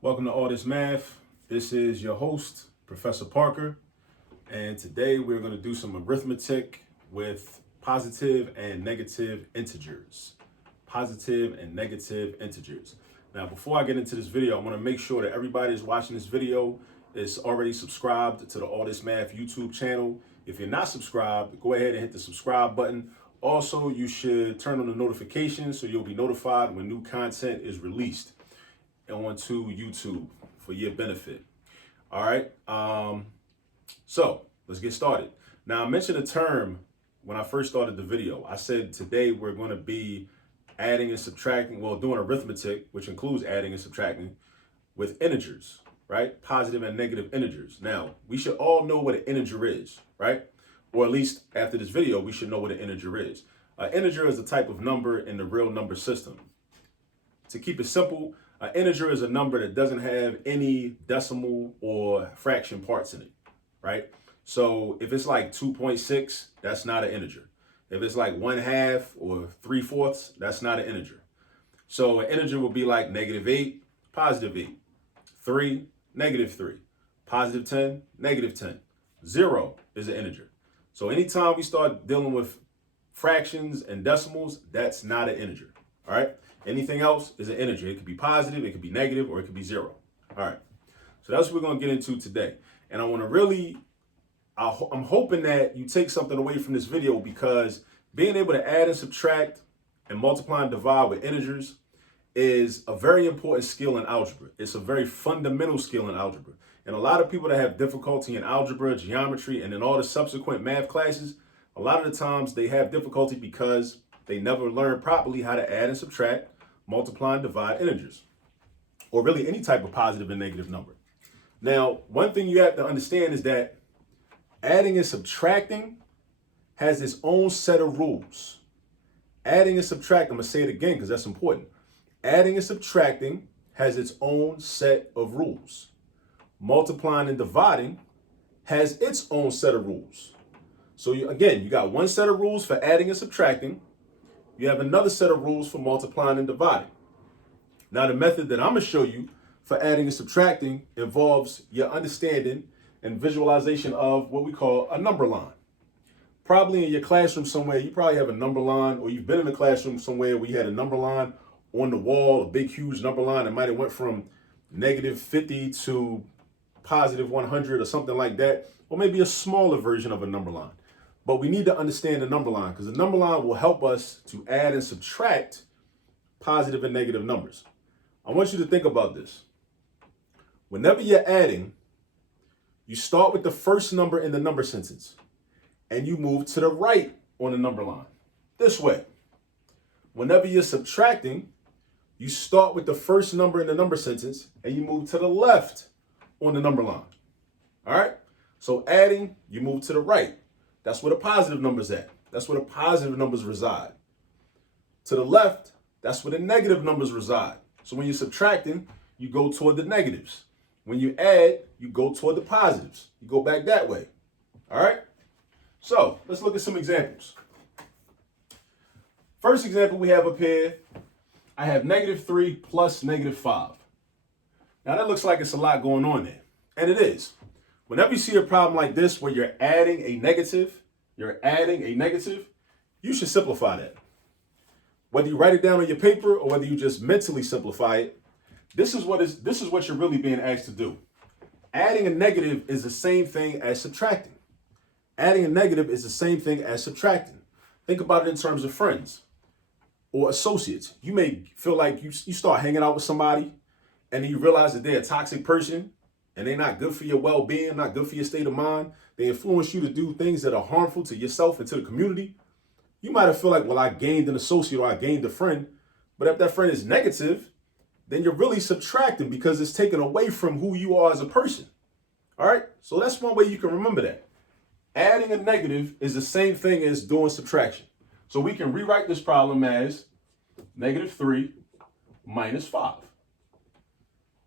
Welcome to All This Math. This is your host, Professor Parker, and today we're going to do some arithmetic with positive and negative integers. Positive and negative integers. Now, before I get into this video, I want to make sure that everybody is watching this video is already subscribed to the All This Math YouTube channel. If you're not subscribed, go ahead and hit the subscribe button. Also, you should turn on the notifications so you'll be notified when new content is released onto YouTube for your benefit. All right. So let's get started. Now, I mentioned a term when I first started the video. I said today we're going to be adding and subtracting, doing arithmetic, which includes adding and subtracting with integers, right? Positive and negative integers. Now, we should all know what an integer is, right? Or at least after this video, we should know what an integer is. An integer is a type of number in the real number system. To keep it simple, an integer is a number that doesn't have any decimal or fraction parts in it, right? So if it's like 2.6, that's not an integer. If it's like 1/2 or 3/4, that's not an integer. So an integer will be like -8, +8, 3, -3, +10, -10. 0 is an integer. So anytime we start dealing with fractions and decimals, that's not an integer, all right? Anything else is an integer. It could be positive, it could be negative, or it could be 0. All right. So that's what we're going to get into today. And I want to I'm hoping that you take something away from this video, because being able to add and subtract and multiply and divide with integers is a very important skill in algebra. It's a very fundamental skill in algebra. And a lot of people that have difficulty in algebra, geometry, and in all the subsequent math classes, a lot of the times they have difficulty because they never learned properly how to add and subtract, multiply and divide integers, or really any type of positive and negative number. Now, one thing you have to understand is that adding and subtracting has its own set of rules. Adding and subtracting, I'm going to say it again because that's important. Adding and subtracting has its own set of rules. Multiplying and dividing has its own set of rules. So you got one set of rules for adding and subtracting. You have another set of rules for multiplying and dividing. Now, the method that I'm going to show you for adding and subtracting involves your understanding and visualization of what we call a number line. Probably in your classroom somewhere, you probably have a number line, or you've been in a classroom somewhere where you had a number line on the wall, a big, huge number line that might have went from -50 to +100 or something like that, or maybe a smaller version of a number line. But we need to understand the number line, because the number line will help us to add and subtract positive and negative numbers. I want you to think about this. Whenever you're adding, you start with the first number in the number sentence, and you move to the right on the number line, this way. Whenever you're subtracting, you start with the first number in the number sentence, and you move to the left on the number line. All right? So adding, you move to the right. That's where the positive number's at. That's where the positive numbers reside. To the left, that's where the negative numbers reside. So when you're subtracting, you go toward the negatives. When you add, you go toward the positives. You go back that way. All right? So let's look at some examples. First example we have up here, I have -3 plus -5. Now that looks like it's a lot going on there. And it is. Whenever you see a problem like this where you're adding a negative, you should simplify that. Whether you write it down on your paper or whether you just mentally simplify it, this is what you're really being asked to do. Adding a negative is the same thing as subtracting. Adding a negative is the same thing as subtracting. Think about it in terms of friends or associates. You may feel like you start hanging out with somebody and then you realize that they're a toxic person, and they're not good for your well-being, not good for your state of mind. They influence you to do things that are harmful to yourself and to the community. You might have felt like, well, I gained an associate or I gained a friend. But if that friend is negative, then you're really subtracting because it's taken away from who you are as a person. All right? So that's one way you can remember that. Adding a negative is the same thing as doing subtraction. So we can rewrite this problem as -3 minus 5.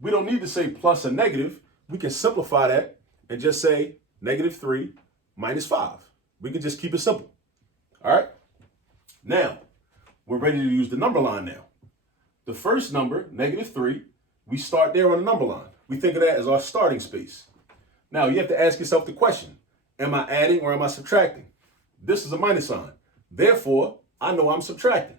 We don't need to say plus or negative. We can simplify that and just say -3 minus 5. We can just keep it simple. All right? Now, we're ready to use the number line now. The first number, -3, we start there on the number line. We think of that as our starting space. Now, you have to ask yourself the question, am I adding or am I subtracting? This is a minus sign. Therefore, I know I'm subtracting.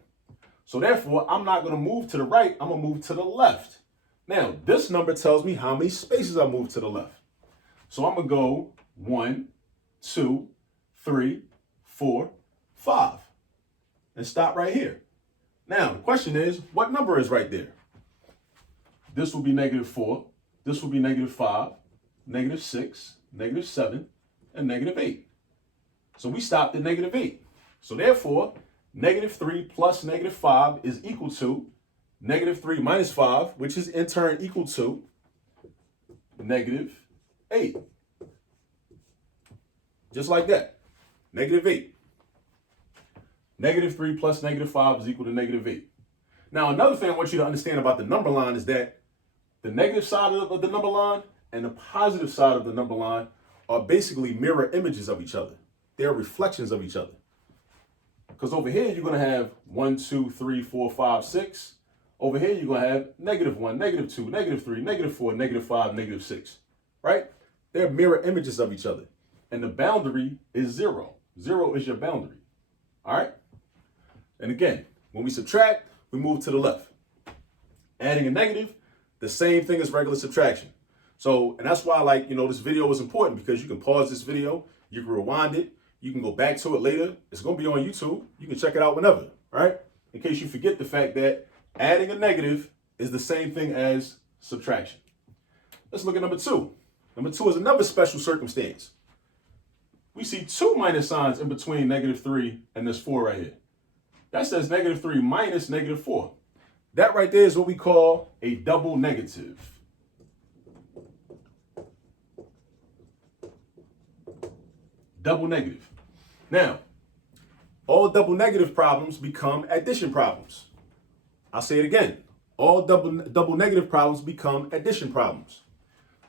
So therefore, I'm not going to move to the right. I'm going to move to the left. Now, this number tells me how many spaces I move to the left. So I'm going to go 1, 2, 3, 4, 5, and stop right here. Now, the question is, what number is right there? This will be -4. This will be -5, -6, -7, and -8. So we stopped at -8. So therefore, -3 plus -5 is equal to -3 minus 5, which is in turn equal to -8. Just like that. -8. -3 plus -5 is equal to -8. Now, another thing I want you to understand about the number line is that the negative side of the number line and the positive side of the number line are basically mirror images of each other. They're reflections of each other. Because over here, you're going to have 1, 2, 3, 4, 5, 6. Over here, you're going to have -1, -2, -3, -4, -5, -6. Right? They're mirror images of each other. And the boundary is 0. 0 is your boundary. All right? And again, when we subtract, we move to the left. Adding a negative, the same thing as regular subtraction. So, and that's why, this video is important, because you can pause this video, you can rewind it, you can go back to it later. It's going to be on YouTube. You can check it out whenever, right? In case you forget the fact that adding a negative is the same thing as subtraction. Let's look at number 2. Number 2 is another special circumstance. We see 2 minus signs in between -3 and this 4 right here. That says -3 minus -4. That right there is what we call a double negative. Double negative. Now, all double negative problems become addition problems. I'll say it again. All double negative problems become addition problems.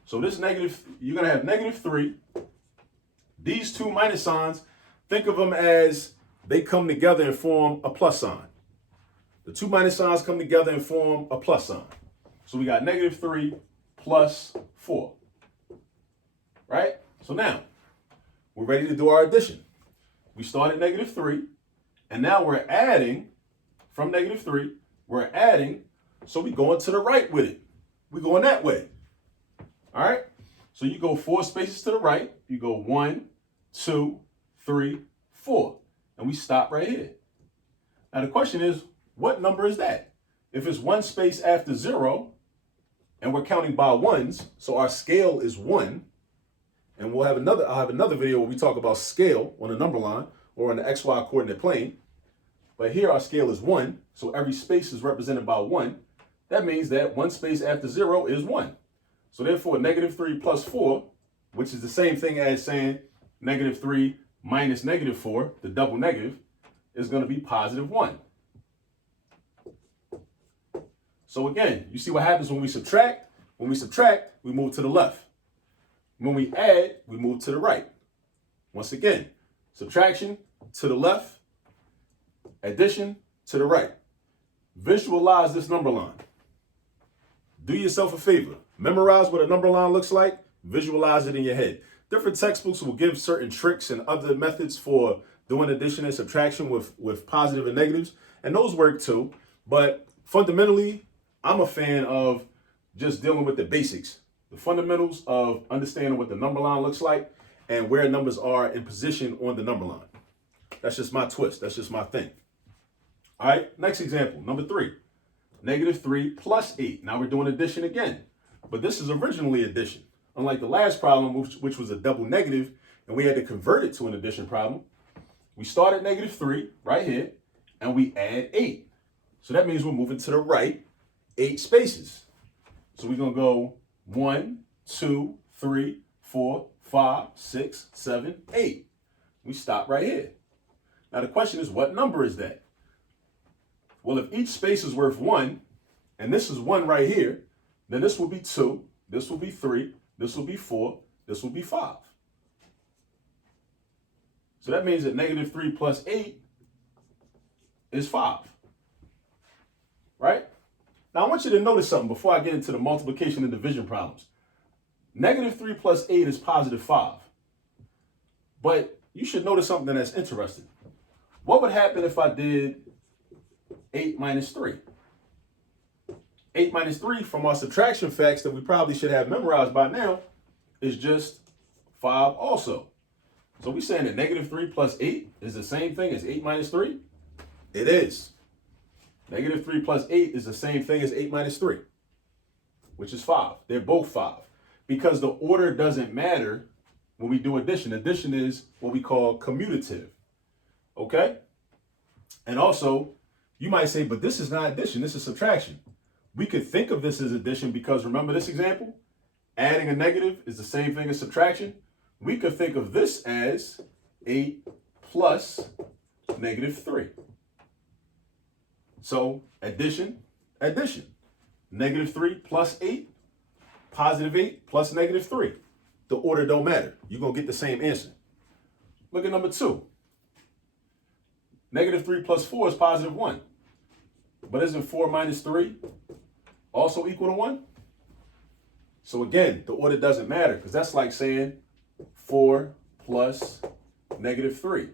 So this negative, you're going to have -3. These 2 minus signs, think of them as they come together and form a plus sign. The 2 minus signs come together and form a plus sign. So we got -3 plus 4. Right? So now, we're ready to do our addition. We start at -3, and now we're adding from -3. We're adding, so we going to the right with it. We're going that way. All right? So you go 4 spaces to the right. You go 1, 2, 3, 4. And we stop right here. Now the question is, what number is that? If it's 1 space after 0, and we're counting by ones, so our scale is 1, and I'll have another video where we talk about scale on the number line or on the XY coordinate plane. But here our scale is 1, so every space is represented by 1. That means that 1 space after 0 is 1. So therefore, -3 plus 4, which is the same thing as saying -3 minus -4, the double negative, is going to be +1. So again, you see what happens when we subtract? When we subtract, we move to the left. When we add, we move to the right. Once again, subtraction to the left, addition to the right. Visualize this number line. Do yourself a favor. Memorize what a number line looks like. Visualize it in your head. Different textbooks will give certain tricks and other methods for doing addition and subtraction with positive and negatives, and those work too. But fundamentally, I'm a fan of just dealing with the basics, the fundamentals of understanding what the number line looks like and where numbers are in position on the number line. That's just my twist. That's just my thing. All right, next example, number 3. -3 plus 8. Now we're doing addition again, but this is originally addition. Unlike the last problem, which was a double negative, and we had to convert it to an addition problem, we start at -3 right here, and we add 8. So that means we're moving to the right 8 spaces. So we're going to go 1, 2, 3, 4, 5, 6, 7, 8. We stop right here. Now the question is, what number is that? Well, if each space is worth 1, and this is 1 right here, then this will be 2, this will be 3, this will be 4, this will be 5. So that means that -3 plus 8 is 5. Right? Now I want you to notice something before I get into the multiplication and division problems. Negative 3 plus 8 is positive 5. But you should notice something that's interesting. What would happen if I did 8 minus 3? 8 minus 3 from our subtraction facts that we probably should have memorized by now is just 5 also. So we're saying that negative 3 plus 8 is the same thing as 8 minus 3? It is. Negative 3 plus 8 is the same thing as 8 minus 3, which is 5. They're both 5. Because the order doesn't matter when we do addition. Addition is what we call commutative. Okay? And also, you might say, but this is not addition, this is subtraction. We could think of this as addition because remember this example? Adding a negative is the same thing as subtraction. We could think of this as 8 plus negative 3. So addition, addition. Negative 3 plus 8, positive 8 plus negative 3. The order don't matter. You're going to get the same answer. Look at number 2. Negative 3 plus 4 is positive 1. But isn't 4 minus 3 also equal to 1? So again, the order doesn't matter because that's like saying 4 plus negative 3.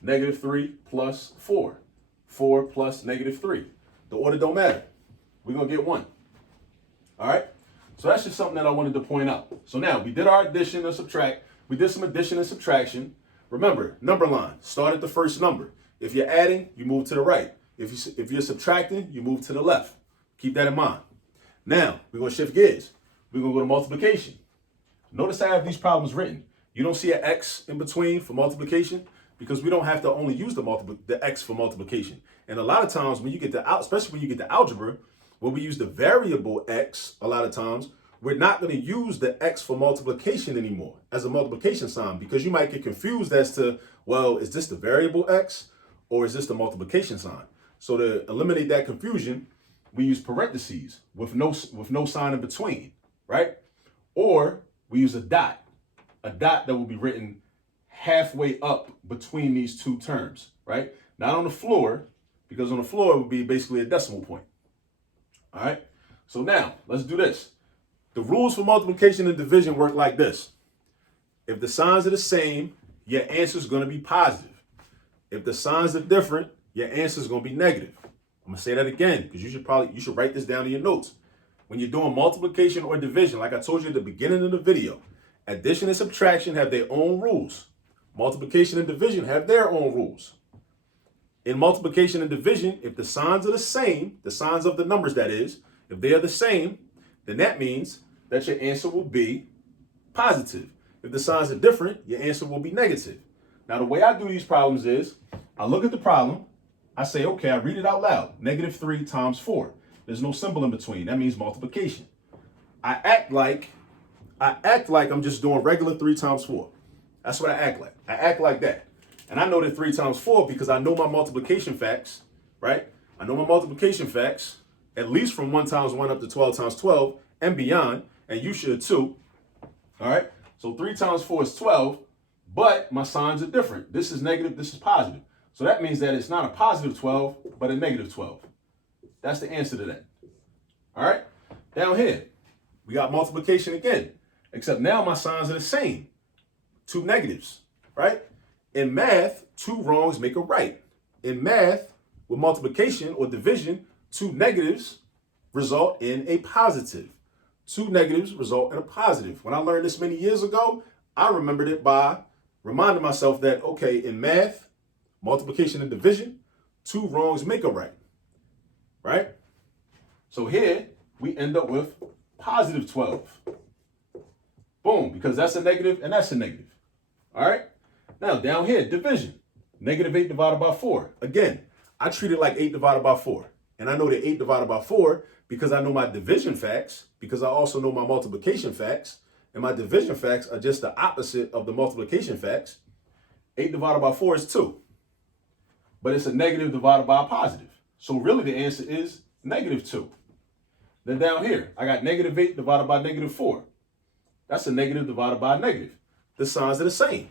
Negative 3 plus 4. 4 plus negative 3. The order don't matter. We're going to get 1. All right? So that's just something that I wanted to point out. So now we did our addition and subtract. We did some addition and subtraction. Remember, number line. Start at the first number. If you're adding, you move to the right. If you're subtracting, you move to the left. Keep that in mind. Now, we're going to shift gears. We're going to go to multiplication. Notice I have these problems written. You don't see an X in between for multiplication because we don't have to only use the X for multiplication. And a lot of times when you get to, especially when you get to algebra, when we use the variable X, a lot of times, we're not going to use the X for multiplication anymore as a multiplication sign because you might get confused as to, well, is this the variable X or is this the multiplication sign? So to eliminate that confusion, we use parentheses with no sign in between, right? Or we use a dot that will be written halfway up between these two terms, right? Not on the floor, because on the floor it would be basically a decimal point. All right, so now let's do this. The rules for multiplication and division work like this. If the signs are the same, your answer is going to be positive. If the signs are different, your answer is going to be negative. I'm going to say that again because you should write this down in your notes. When you're doing multiplication or division, like I told you at the beginning of the video, addition and subtraction have their own rules. Multiplication and division have their own rules. In multiplication and division, if the signs are the same, the signs of the numbers that is, if they are the same, then that means that your answer will be positive. If the signs are different, your answer will be negative. Now, the way I do these problems is I look at the problem, I say, okay, I read it out loud. Negative 3 times 4. There's no symbol in between. That means multiplication. I act like I'm just doing regular 3 times 4. That's what I act like. I act like that. And I know that 3 times 4 because I know my multiplication facts, right? I know my multiplication facts, at least from 1 times 1 up to 12 times 12 and beyond. And you should too. All right. So 3 times 4 is 12, but my signs are different. This is negative, this is positive. So that means that it's not a positive 12, but a negative 12. That's the answer to that. All right. Down here, we got multiplication again, except now my signs are the same. 2 negatives, right? In math, 2 wrongs make a right. In math, with multiplication or division, 2 negatives result in a positive. 2 negatives result in a positive. When I learned this many years ago, I remembered it by reminding myself that, okay, in math, multiplication and division, 2 wrongs make a right, right? So here, we end up with positive 12. Boom, because that's a negative and that's a negative. All right? Now, down here, division. Negative 8 divided by 4. Again, I treat it like 8 divided by 4. And I know that 8 divided by 4 because I know my division facts, because I also know my multiplication facts. And my division facts are just the opposite of the multiplication facts. 8 divided by 4 is 2. But it's a negative divided by a positive. So really the answer is negative 2. Then down here, I got negative 8 divided by negative 4. That's a negative divided by a negative. The signs are the same.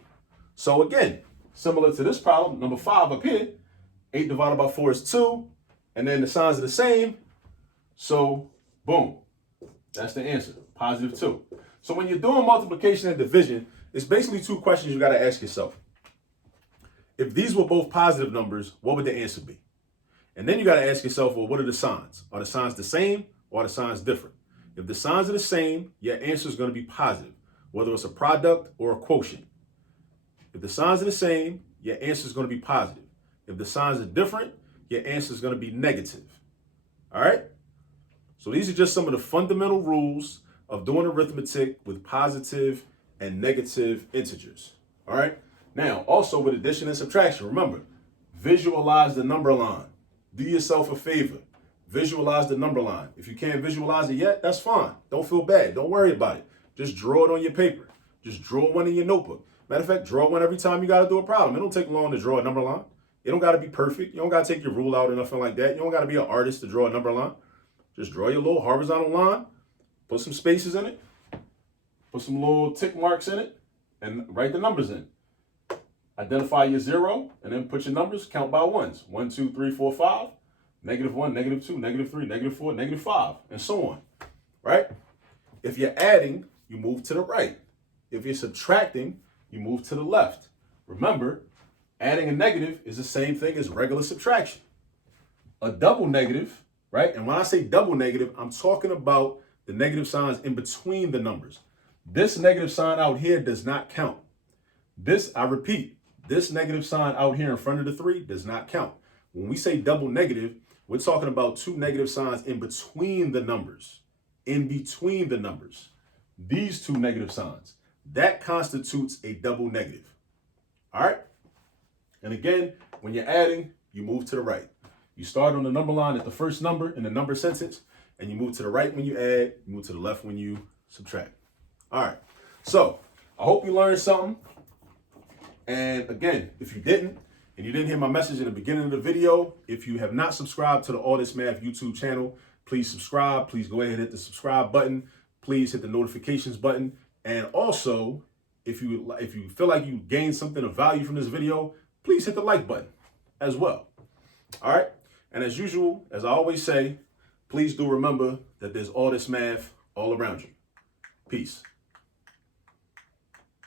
So again, similar to this problem, number 5 up here, 8 divided by 4 is 2. And then the signs are the same. So, boom, that's the answer, positive 2. So when you're doing multiplication and division, it's basically two questions you got to ask yourself. If these were both positive numbers, what would the answer be? And then you got to ask yourself, well, what are the signs? Are the signs the same or are the signs different? If the signs are the same, your answer is going to be positive, whether it's a product or a quotient. If the signs are the same, your answer is going to be positive. If the signs are different, your answer is going to be negative. All right? So these are just some of the fundamental rules of doing arithmetic with positive and negative integers. All right? Now, also with addition and subtraction, remember, visualize the number line. Do yourself a favor. Visualize the number line. If you can't visualize it yet, that's fine. Don't feel bad. Don't worry about it. Just draw it on your paper. Just draw one in your notebook. Matter of fact, draw one every time you got to do a problem. It don't take long to draw a number line. It don't got to be perfect. You don't got to take your rule out or nothing like that. You don't got to be an artist to draw a number line. Just draw your little horizontal line, put some spaces in it, put some little tick marks in it, and write the numbers in. Identify your 0, and then put your numbers, count by ones. 1, 2, 3, 4, 5, -1, -2, -3, -4, -5, and so on, right? If you're adding, you move to the right. If you're subtracting, you move to the left. Remember, adding a negative is the same thing as regular subtraction. A double negative, right? And when I say double negative, I'm talking about the negative signs in between the numbers. This negative sign out here does not count. This, I repeat, this negative sign out here in front of the 3 does not count. When we say double negative, we're talking about two negative signs in between the numbers. In between the numbers. These two negative signs. That constitutes a double negative. All right? And again, when you're adding, you move to the right. You start on the number line at the first number in the number sentence, and you move to the right when you add, you move to the left when you subtract. All right. So I hope you learned something. And again, if you didn't, and you didn't hear my message in the beginning of the video, if you have not subscribed to the All This Math YouTube channel, please subscribe. Please go ahead and hit the subscribe button. Please hit the notifications button. And also, if you feel like you gained something of value from this video, please hit the like button as well. All right. And as usual, as I always say, please do remember that there's all this math all around you. Peace.